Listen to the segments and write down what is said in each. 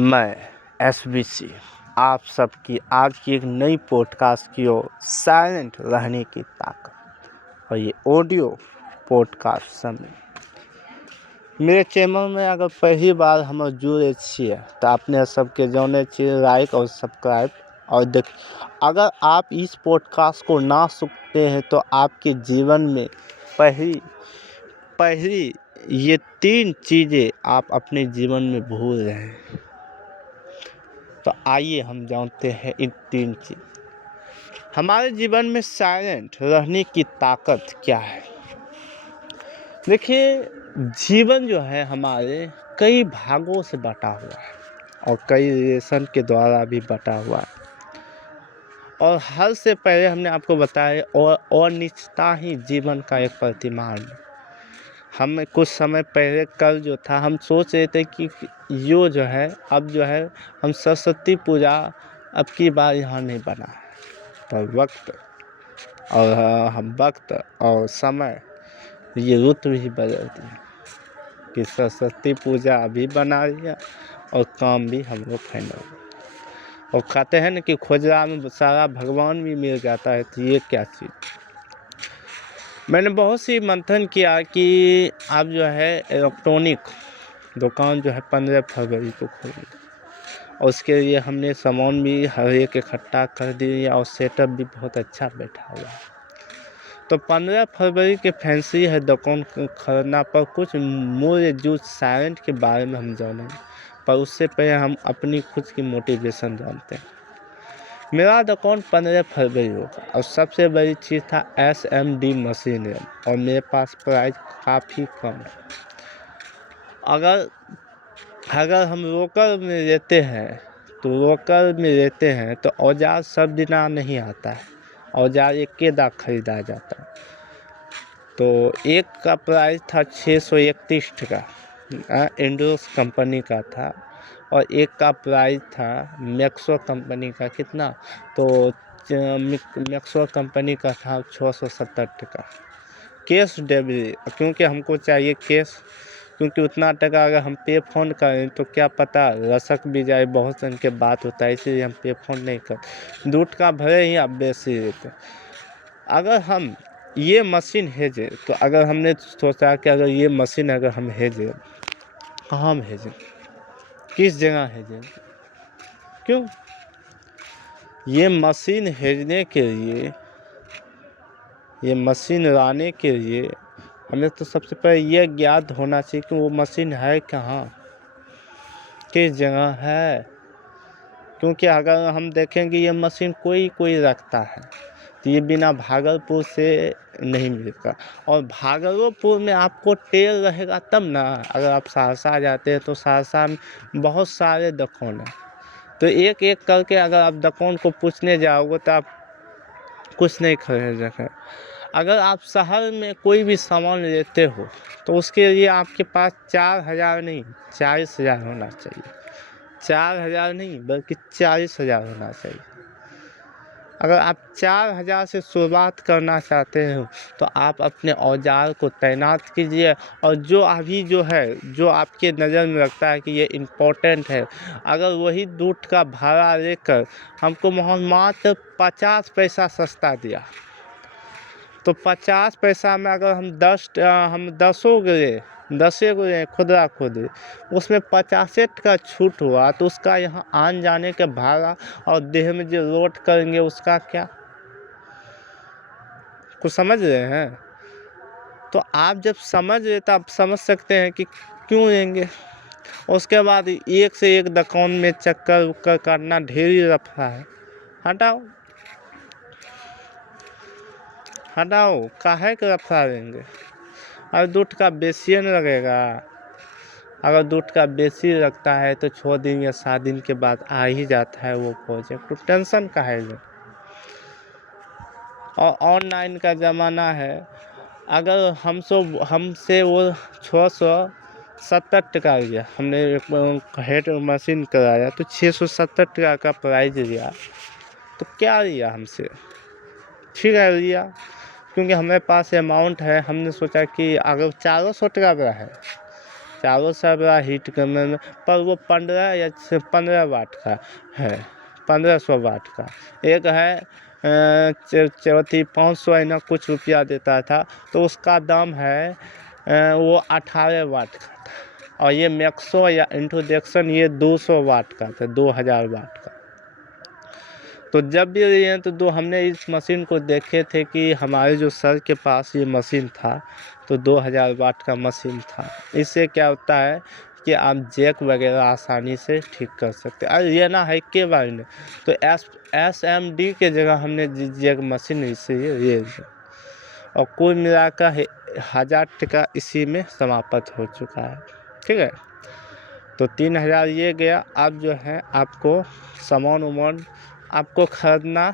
मैं एसबीसी आप सबकी आज की एक नई पॉडकास्ट की ओर साइलेंट रहने की ताकत और ये ऑडियो पॉडकास्ट समय मेरे चैनल में अगर पहली बार हम जुड़े छिए तो अपने सबके जाने छिए लाइक और सब्सक्राइब और देख। अगर आप इस पॉडकास्ट को ना सुनते हैं तो आपके जीवन में पहली ये 3 चीज़ें आप अपने जीवन में भूल रहे हैं। तो आइए हम जानते हैं इन 3 चीज़। हमारे जीवन में साइलेंट रहने की ताकत क्या है। देखिए, जीवन जो है हमारे कई भागों से बटा हुआ है और कई रिलेशन के द्वारा भी बटा हुआ है। और हर से पहले हमने आपको बताया और अनिश्चितता ही जीवन का एक प्रतिमान है। हम कुछ समय पहले कल जो था हम सोच रहे थे कि जो है अब जो है हम सरस्वती पूजा अब की बार यहाँ नहीं बना है, पर वक्त और समय ये रुत भी बदलती है कि सरस्वती पूजा अभी बना रही है और काम भी हम लोग फाइनल। और कहते हैं ना कि खोजरा में सारा भगवान भी मिल जाता है, तो ये क्या चीज़। मैंने बहुत सी मंथन किया कि अब जो है इलेक्ट्रॉनिक दुकान जो है 15 फरवरी को खोली और उसके लिए हमने सामान भी हर एक इकट्ठा कर दिया और सेटअप भी बहुत अच्छा बैठा हुआ है। तो 15 फरवरी के फैंसी है दुकान खरीदना पर कुछ मूल्य जो साइलेंट के बारे में हम जानें, पर उससे पहले हम अपनी खुद की मोटिवेशन जानते हैं। मेरा दुकान 15 फरवरी होगा और सबसे बड़ी चीज़ था SMD मशीन है और मेरे पास प्राइस काफ़ी कम है। अगर हम लोकल में रहते हैं तो औजार सब दिना नहीं आता है, औजार एक दा खरीदा जाता है। तो एक का प्राइस था 631 टका, इंडोस कंपनी का था, और एक का प्राइस था मैक्सो कंपनी का कितना, तो मैक्सो कंपनी का था 670 टका कैश डिलीवरी, क्योंकि हमको चाहिए कैश, क्योंकि उतना टका अगर हम पे फोन करें तो क्या पता रसक भी जाए, बहुत दिन के बात होता है, इसलिए हम पे फोन नहीं करते। दूध का भले ही आप बेसी देते। अगर हम ये मशीन भेजे तो अगर हमने सोचा कि अगर ये मशीन अगर हम भेजें, कहाँ भेजें, किस जगह भेजें, क्यों ये मशीन भेजने के लिए, ये मशीन लाने के लिए हमें तो सबसे पहले ये ज्ञात होना चाहिए कि वो मशीन है कहाँ, किस जगह है। क्योंकि अगर हम देखेंगे ये मशीन कोई रखता है तो ये बिना भागलपुर से नहीं मिलेगा, और भागलपुर में आपको तेल रहेगा तब ना। अगर आप सहरसा जाते हैं तो सहरसा में बहुत सारे दुकान हैं, तो एक एक करके अगर आप दुकान को पूछने जाओगे तो आप कुछ नहीं खरीद रखे। अगर आप शहर में कोई भी सामान लेते हो तो उसके लिए आपके पास 4,000 नहीं 40,000 होना चाहिए। 4,000 नहीं बल्कि 40,000 होना चाहिए। अगर आप 4,000 से शुरुआत करना चाहते हो तो आप अपने औजार को तैनात कीजिए, और जो अभी जो आपके नज़र में लगता है कि ये इम्पोर्टेंट है, अगर वही दूध का भाड़ा लेकर हमको मात्र 50 पैसा सस्ता दिया तो 50 पैसा में अगर हम 10 को ले खुदरा उसमें 50 का छूट हुआ, तो उसका यहाँ आने जाने के भाड़ा और देह में जो लोड करेंगे उसका क्या, कुछ समझ रहे हैं। तो आप जब समझ रहे तो आप समझ सकते हैं कि क्यों लेंगे। उसके बाद एक से एक दुकान में चक्कर करना ढेर ही रफा है। हटाओ काहे के रफा लेंगे। और दूध का बेसी न लगेगा। अगर दूध का बेसी लगता है तो 6 दिन या 7 दिन के बाद आ ही जाता है वो प्रोजेक्ट, तो टेंशन काहे ले। और ऑनलाइन का ज़माना है, अगर हमसे वो 670 टका लिया, हमने हेड मशीन कराया तो 670 टका का प्राइस लिया, तो क्या लिया हमसे, ठीक है लिया, क्योंकि हमारे पास अमाउंट है। हमने सोचा कि अगर 400 टका का है चारों सर्वरा हीट करने में, पर वो 15 या 15 वाट का है, 1500 वाट का। एक है चौथी 500 है ना कुछ रुपया देता था, तो उसका दाम है वो 18 वाट का था। और ये मैक्सो या इंट्रोडक्शन ये 200 वाट का था, 2000 वाट का। तो जब भी ये तो हमने इस मशीन को देखे थे कि हमारे जो सर के पास ये मशीन था, तो 2000 वाट का मशीन था। इससे क्या होता है कि आप जैक वगैरह आसानी से ठीक कर सकते हैं। अरे ये ना है के बारे में, तो SMD के जगह हमने जैक मशीन इससे ये और कुल मिलाकर 1000 टका इसी में समाप्त हो चुका है। ठीक है, तो 3000 ये गया। अब जो है आपको सामान आपको खरीदना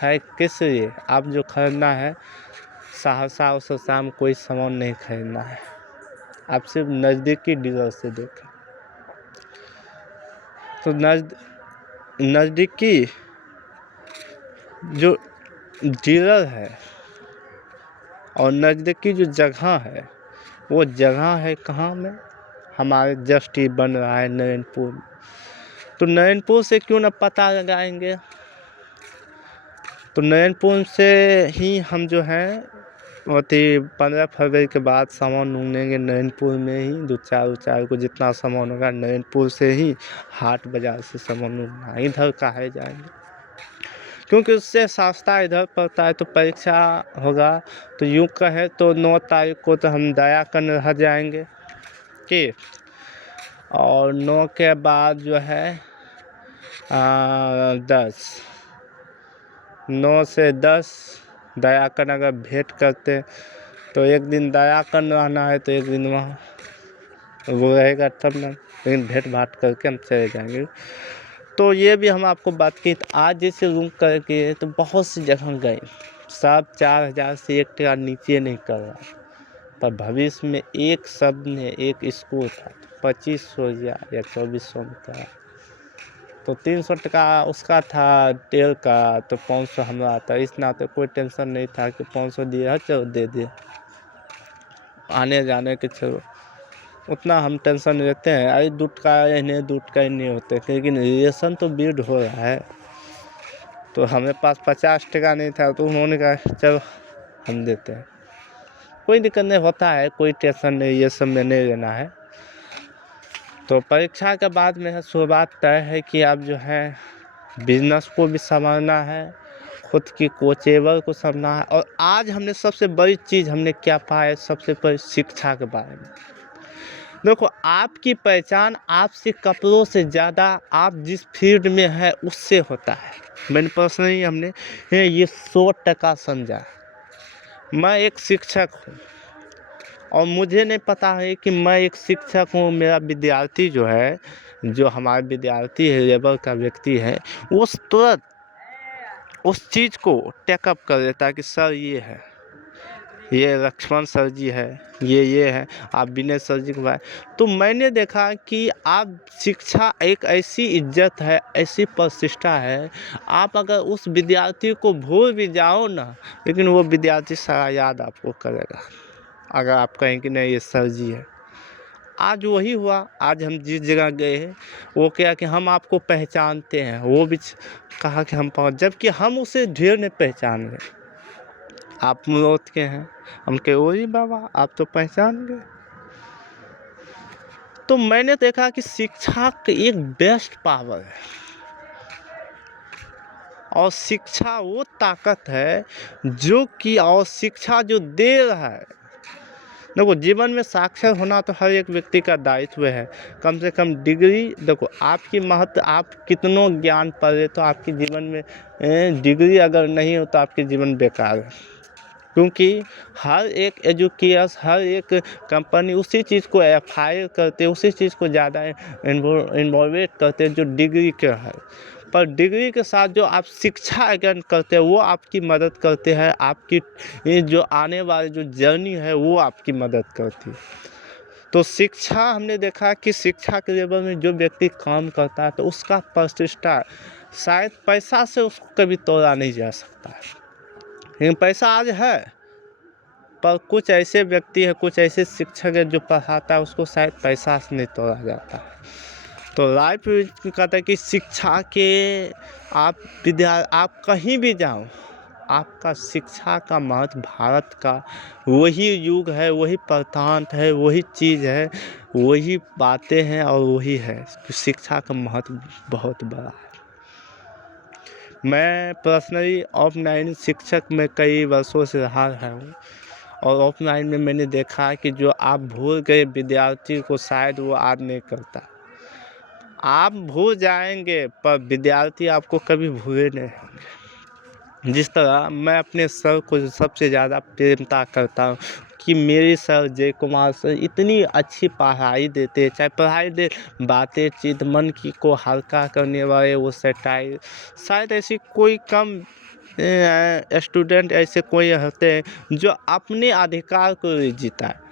है किस लिए? आप जो खरीदना है सहरसा और शाम कोई सामान नहीं खरीदना है, आप सिर्फ नज़दीकी डीलर से देखें। तो नज़दीकी जो डीलर है और नज़दीकी जो जगह है, वो जगह है कहाँ में? हमारे जस्ट ही बन रहा है नैनपुर। तो नैनपुर से क्यों ना पता लगाएंगे? तो नैनपुर से ही हम जो है 15 फरवरी के बाद सामान ढूंढेंगे नैनपुर में ही। 2-4 को जितना सामान होगा नैनपुर से ही, हाट बाज़ार से सामान ढूंढना, इधर काहे जाएंगे? क्योंकि उससे सस्ता इधर पड़ता है। तो परीक्षा होगा तो यूँ कहे तो 9 तारीख को तो हम दया करने रह जाएंगे कि, और 9 के बाद जो है 9 से 10 दयाकन अगर भेंट करते तो एक दिन दयाकन रहना है, तो एक दिन वहाँ वो रहेगा तब ना, लेकिन भेंट भाट करके हम चले जाएंगे। तो ये भी हम आपको बात की। तो आज जैसे रूम करके तो बहुत सी जगह गए, सब 4000 से 1 टका नीचे नहीं कर रहा, पर भविष्य में एक शब्द में एक स्कूल था 2500 या 2400 में था, तो 300 टका उसका था तेल का, तो 500 हमारा था। इस नाते कोई टेंशन नहीं था कि 500 दिया चलो दे दिए, आने जाने के चलो उतना हम टेंशन लेते हैं। अरे 2 टका इन्हें 2 टका नहीं होते, लेकिन रिलेशन तो बिल्ड हो रहा है। तो हमें पास 50 टका नहीं था, तो उन्होंने कहा चलो हम देते हैं, कोई दिक्कत नहीं होता है, कोई टेंशन नहीं, ये सब में नहीं लेना है। तो परीक्षा के बाद में शुरुआत तय है कि आप जो है बिजनेस को भी संभालना है, खुद की कोचेबल को संभालना है। और आज हमने सबसे बड़ी चीज़ हमने क्या पाया, सबसे बड़ी शिक्षा के बारे में। देखो, आपकी पहचान आपसे कपड़ों से ज़्यादा आप जिस फील्ड में है उससे होता है। मैंने पर्सनली हमने ये 100% समझा। मैं एक शिक्षक हूँ और मुझे नहीं पता है कि मैं एक शिक्षक हूँ, मेरा विद्यार्थी जो है, जो हमारा विद्यार्थी है, लेवल का व्यक्ति है, वो तुरंत उस चीज़ को टेकअप कर देता है कि सर ये है, ये लक्ष्मण सर जी है, ये है, आप विनय सर जी को बात। तो मैंने देखा कि आप शिक्षा एक ऐसी इज्जत है, ऐसी प्रतिष्ठा है, आप अगर उस विद्यार्थी को भूल भी जाओ ना, लेकिन वो विद्यार्थी सारा याद आपको करेगा अगर आप कहें कि नहीं ये सर जी है। आज वही हुआ, आज हम जिस जगह गए हैं वो क्या कि हम आपको पहचानते हैं, वो भी कहा कि हम पहुँच, जबकि हम उसे ढेर नहीं पहचान गए। आप मुरौत के हैं, हम कहे ओरी बाबा आप तो पहचान गए। तो मैंने देखा कि शिक्षा एक बेस्ट पावर है, और शिक्षा वो ताकत है जो कि, और शिक्षा जो दे रहा है। देखो, जीवन में साक्षर होना तो हर एक व्यक्ति का दायित्व है। कम से कम डिग्री, देखो आपकी महत्व, आप कितनों ज्ञान पढ़े तो आपके जीवन में डिग्री अगर नहीं हो तो आपके जीवन बेकार है। क्योंकि हर एक एजुकेशन, हर एक कंपनी उसी चीज़ को एफआईआर करते, उसी चीज़ को ज़्यादा इन्वॉल्वेट करते जो डिग्री के है। पर डिग्री के साथ जो आप शिक्षा अध्ययन करते हैं वो आपकी मदद करते हैं, आपकी ये जो आने वाली जो जर्नी है वो आपकी मदद करती है। तो शिक्षा, हमने देखा कि शिक्षा के लेवल में जो व्यक्ति काम करता है तो उसका प्रतिष्ठा शायद पैसा से उसको कभी तोड़ा नहीं जा सकता है, लेकिन पैसा आज है पर कुछ ऐसे व्यक्ति है, कुछ ऐसे शिक्षक है जो पढ़ाता है उसको शायद पैसा से नहीं तोड़ा जाता। तो लाइफ कहता है कि शिक्षा के आप कहीं भी जाओ, आपका शिक्षा का महत्व भारत का वही युग है, वही प्रथांत है, वही चीज़ है, वही बातें हैं और वही है। शिक्षा का महत्व बहुत बड़ा है। मैं पर्सनली ऑफलाइन शिक्षक में कई वर्षों से रहा हूँ और ऑफलाइन में मैंने देखा कि जो आप भूल गए विद्यार्थी को शायद वो याद नहीं करता। आप भूल जाएंगे पर विद्यार्थी आपको कभी भूले नहीं होंगे। जिस तरह मैं अपने सर को सबसे ज़्यादा प्रेमता करता हूँ कि मेरे सर जय कुमार सर इतनी अच्छी पढ़ाई देते, चाहे पढ़ाई दे बातें चित मन की को हल्का करने वाले वो सटाई, शायद ऐसी कोई कम स्टूडेंट ऐसे कोई होते हैं जो अपने अधिकार को जीता है।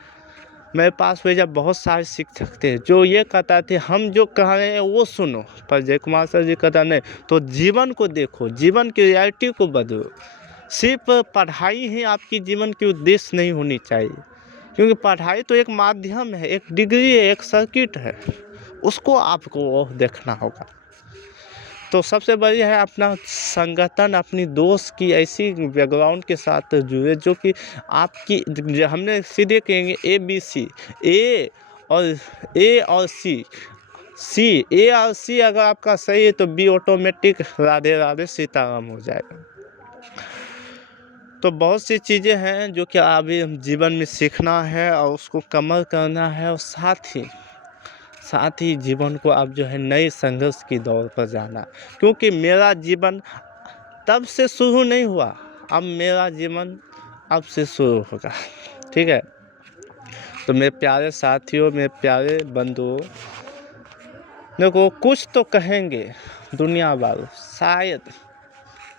मेरे पास वैसे बहुत सारे शिक्षक थे जो ये कहता थे हम जो कह रहे हैं वो सुनो, पर जय कुमार सर जी कहता नहीं, तो जीवन को देखो, जीवन की रियलिटी को बदलो। सिर्फ पढ़ाई ही आपकी जीवन की उद्देश्य नहीं होनी चाहिए, क्योंकि पढ़ाई तो एक माध्यम है, एक डिग्री है, एक सर्किट है, उसको आपको देखना होगा। तो सबसे बढ़िया है अपना संगठन, अपनी दोस्त की ऐसी बैकग्राउंड के साथ जुड़े जो कि आपकी, हमने सीधे कहेंगे ABC, ए और सी अगर आपका सही है तो B ऑटोमेटिक राधे राधे सीताराम हो जाएगा। तो बहुत सी चीज़ें हैं जो कि अभी हम जीवन में सीखना है और उसको कमर करना है, और साथ ही जीवन को अब जो है नए संघर्ष की दौर पर जाना, क्योंकि मेरा जीवन तब से शुरू नहीं हुआ, अब मेरा जीवन अब से शुरू होगा। ठीक है, तो मेरे प्यारे साथियों, मेरे प्यारे बंधुओं, देखो कुछ तो कहेंगे दुनिया वाले, शायद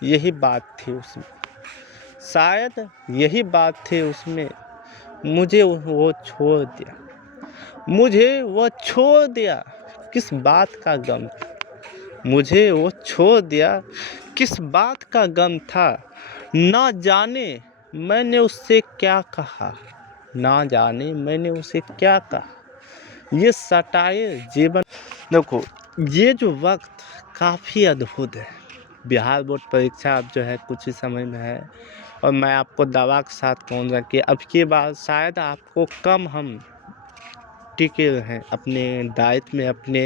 यही बात थी उसमें, शायद यही बात थी उसमें, मुझे वो छोड़ दिया, मुझे वो छोड़ दिया, किस बात का गम था, मुझे वो छोड़ दिया, किस बात का गम था, ना जाने मैंने उससे क्या कहा, ना जाने मैंने उसे क्या कहा। ये सताए जीवन। देखो ये जो वक्त काफ़ी अद्भुत है। बिहार बोर्ड परीक्षा अब जो है कुछ ही समय में है, और मैं आपको दावा के साथ कहूँगा कि अब की बार शायद आपको कम हम टिके हैं अपने दायित्व में, अपने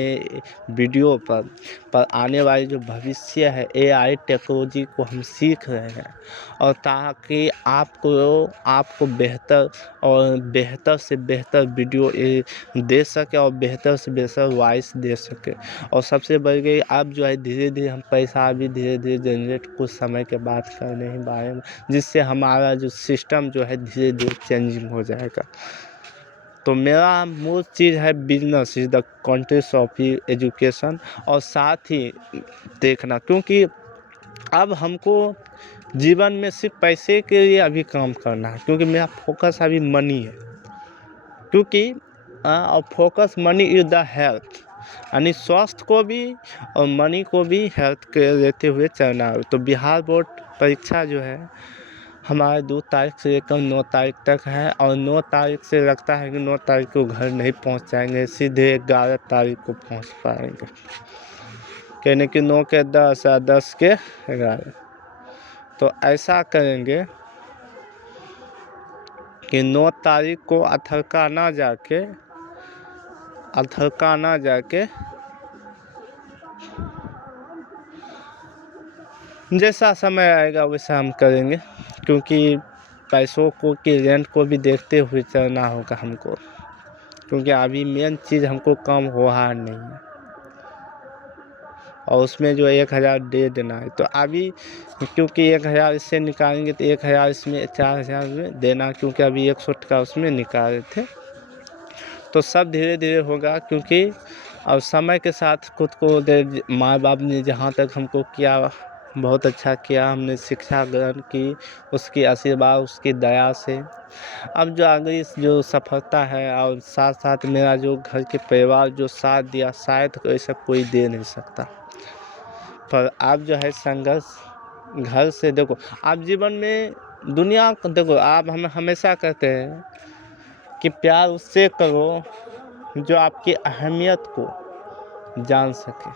वीडियो पर आने वाली जो भविष्य है AI टेक्नोलॉजी को हम सीख रहे हैं, और ताकि आपको बेहतर से बेहतर वीडियो दे सके और बेहतर से बेहतर वॉइस दे सके। और सबसे बड़ी गई अब जो है धीरे धीरे हम पैसा भी धीरे धीरे जनरेट कुछ समय के बाद करने ही बारे में, जिससे हमारा जो सिस्टम जो है धीरे धीरे चेंजिंग हो जाएगा। तो मेरा मूल चीज़ है business is the countries of education, और साथ ही देखना, क्योंकि अब हमको जीवन में सिर्फ पैसे के लिए अभी काम करना है, क्योंकि मेरा फोकस अभी मनी है, क्योंकि और focus money is the health, यानी स्वास्थ्य को भी और मनी को भी हेल्थ के लेते हुए चलना है। तो बिहार बोर्ड परीक्षा जो है हमारे 2 तारीख से लेकर 9 तारीख तक है, और 9 तारीख से लगता है कि 9 तारीख को घर नहीं पहुंच जाएंगे, सीधे 11 तारीख को पहुंच पाएंगे, कहने कि 9 के 10 और 10 के 11। तो ऐसा करेंगे कि 9 तारीख को अथरका ना जाके जैसा समय आएगा वैसा हम करेंगे, क्योंकि पैसों को की रेंट को भी देखते हुए चलना होगा हमको, क्योंकि अभी मेन चीज़ हमको कम हुआ नहीं है, और उसमें जो 1000 दे देना है। तो अभी क्योंकि 1000 इससे निकालेंगे तो 1000 इसमें 4000 में देना, क्योंकि अभी 100 का उसमें निकाले थे। तो सब धीरे धीरे होगा, क्योंकि अब समय के साथ खुद को माँ बाप ने जहाँ तक हमको किया बहुत अच्छा किया, हमने शिक्षा ग्रहण की उसकी आशीर्वाद उसकी दया से। अब जो आगे जो सफलता है, और साथ साथ मेरा जो घर के परिवार जो साथ दिया, शायद ऐसा कोई दे नहीं सकता। पर आप जो है संघर्ष घर से देखो, आप जीवन में दुनिया को देखो, आप हमें हमेशा कहते हैं कि प्यार उससे करो जो आपकी अहमियत को जान सके।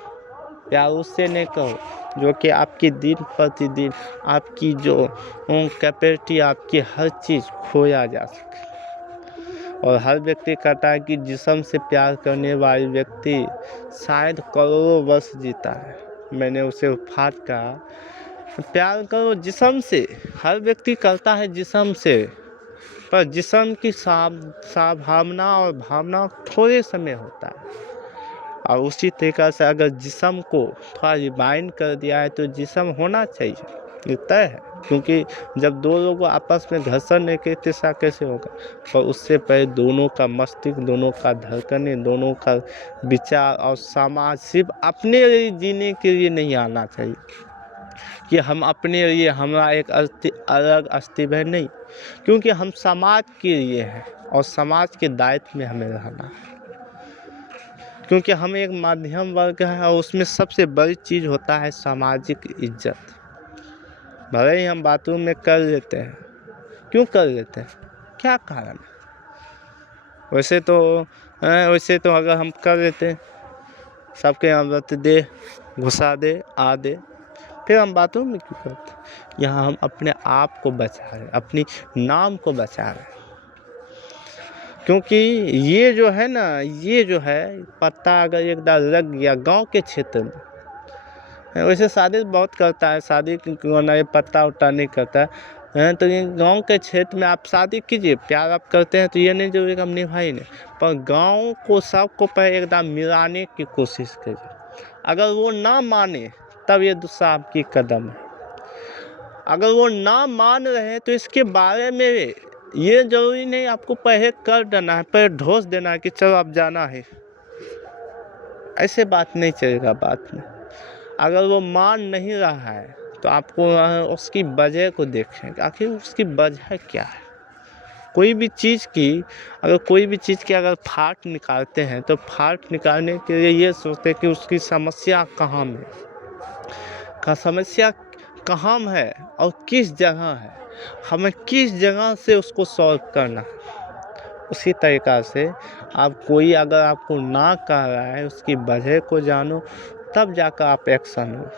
प्यार उससे नहीं करो जो कि आपकी दिन प्रतिदिन आपकी जो कैपेसिटी, आपकी हर चीज़ खोया जा सके। और हर व्यक्ति कहता है कि जिस्म से प्यार करने वाले व्यक्ति शायद करोड़ों वर्ष जीता है। मैंने उसे फाट कहा, प्यार करो जिस्म से। हर व्यक्ति करता है जिस्म से, पर जिस्म की भावना और भावना थोड़े समय होता है। और उसी तरीक़ा से अगर जिस्म को थोड़ा रिवाइंड कर दिया है तो जिस्म होना चाहिए, ये तय है। क्योंकि जब दो लोग आपस में घर्षण नहीं करते ऐसा कैसे होगा। पर उससे पहले दोनों का मस्तिष्क, दोनों का धड़कने, दोनों का विचार और समाज सिर्फ अपने लिए जीने के लिए नहीं आना चाहिए कि हम अपने लिए, हमारा एक अलग अस्तित्व है, नहीं। क्योंकि हम समाज के लिए हैं और समाज के दायित्व में हमें रहना है। क्योंकि हम एक मध्यम वर्ग है और उसमें सबसे बड़ी चीज़ होता है सामाजिक इज्जत। भले ही हम बाथरूम में कर लेते हैं, क्यों कर लेते हैं, क्या कारण है? वैसे तो अगर हम कर लेते हैं, सबके अमृत दे, घुसा दे, आ दे, फिर हम बाथरूम में क्यों करते? यहाँ हम अपने आप को बचा रहे, अपनी नाम को बचा रहे। क्योंकि ये जो है ना, ये जो है पत्ता अगर एक बार लग गया गांव के क्षेत्र में, वैसे शादी बहुत करता है, शादी ना ये पत्ता उट्टा नहीं करता है। तो ये गांव के क्षेत्र में आप शादी कीजिए, प्यार आप करते हैं तो ये नहीं जरूरी हम निभाई नहीं, पर गांव को सबको पहले एकदम मिलाने की कोशिश कीजिए। अगर वो ना माने तब ये दूसरा आपकी कदम है। अगर वो ना मान रहे हैं तो इसके बारे में ये जरूरी नहीं आपको पहले कर देना है, पहले ढोस देना है कि चलो अब जाना है। ऐसे बात नहीं चलेगा। बात में अगर वो मान नहीं रहा है तो आपको उसकी वजह को देखें, आखिर उसकी वजह क्या है। कोई भी चीज़ की अगर फाट निकालते हैं तो फाट निकालने के लिए ये सोचते हैं कि उसकी समस्या कहाँ में, समस्या कहाँ है और किस जगह है, हमें किस जगह से उसको सॉल्व करना है। उसी तरीक़ा से कोई अगर आपको ना कह रहा है, उसकी वजह को जानो, तब जाकर आप एक्शन हो।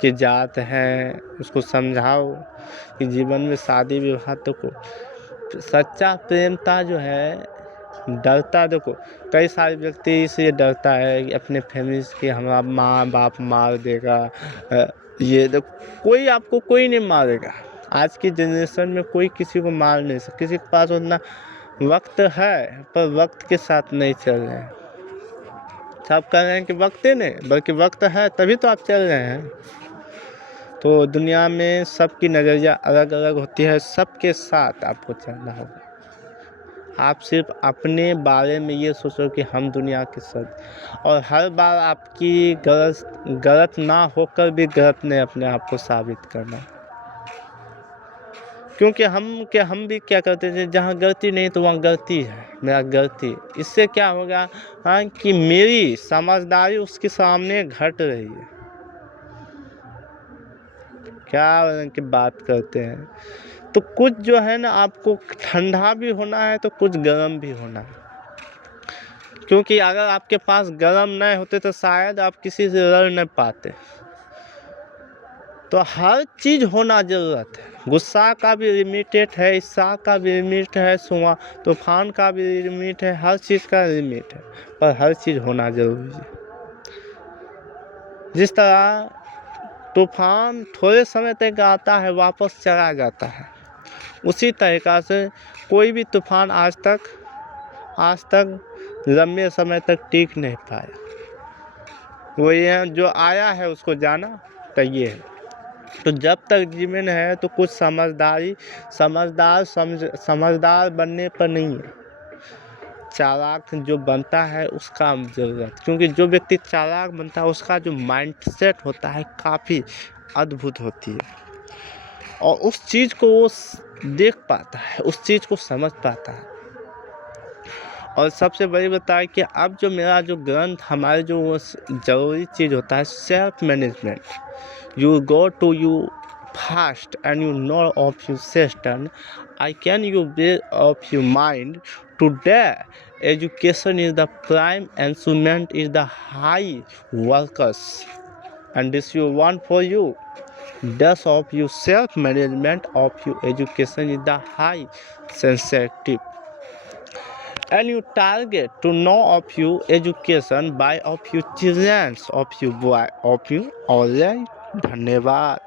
कि जात है उसको समझाओ कि जीवन में शादी विवाह तो को सच्चा प्रेमता जो है डरता, देखो कई सारे व्यक्ति इसलिए डरता है कि अपने फैमिली के हमारा माँ बाप मार देगा। ये देखो कोई नहीं मारेगा। आज की जनरेशन में कोई किसी को मार नहीं सकता। किसी के पास उतना वक्त है पर वक्त के साथ नहीं चल रहे हैं। सब कह रहे हैं कि वक्त नहीं, बल्कि वक्त है तभी तो आप चल रहे हैं। तो दुनिया में सबकी नज़रिया अलग अलग होती है, सबके साथ आपको चलना होगा। आप सिर्फ अपने बारे में ये सोचो कि हम दुनिया के साथ, और हर बार आपकी गलत ना होकर भी गलत नहीं अपने आप को साबित करना। क्योंकि हम भी क्या करते थे, जहाँ गलती नहीं तो वहाँ गलती है, मेरा गलती। इससे क्या होगा कि मेरी समझदारी उसके सामने घट रही है। क्या की बात करते हैं। तो कुछ जो है ना, आपको ठंडा भी होना है तो कुछ गर्म भी होना है। क्योंकि अगर आपके पास गर्म नहीं होते तो शायद आप किसी से लड़ नहीं पाते। तो हर चीज़ होना ज़रूरत है। गुस्सा का भी लिमिटेड है, ईर्ष्या का भी लिमिट है, तूफान का भी लिमिट है, हर चीज़ का लिमिट है, पर हर चीज़ होना ज़रूरी है। जिस तरह तूफान थोड़े समय तक आता है वापस चला जाता है, उसी तरीक़ा से कोई भी तूफान आज तक लंबे समय तक टिक नहीं पाया। वो ये जो आया है उसको जाना चाहिए है। तो जब तक जीवन है तो कुछ समझदार बनने पर नहीं है, चालाक जो बनता है उसका ज़रूरत। क्योंकि जो व्यक्ति चालाक बनता है उसका जो माइंडसेट होता है काफ़ी अद्भुत होती है, और उस चीज़ को वो देख पाता है, उस चीज़ को समझ पाता है। और सबसे बड़ी बात है कि अब जो मेरा जो ग्रंथ, हमारे जो वो ज़रूरी चीज़ होता है self management. You go to you fast and you know of your system, I can you be of your mind. Today, education is the prime instrument is the high workers, and this you want for you. Thus of your self-management of your education is the high sensitive. And you target to know of your education by of your children of your boy of you. Alright, धन्यवाद.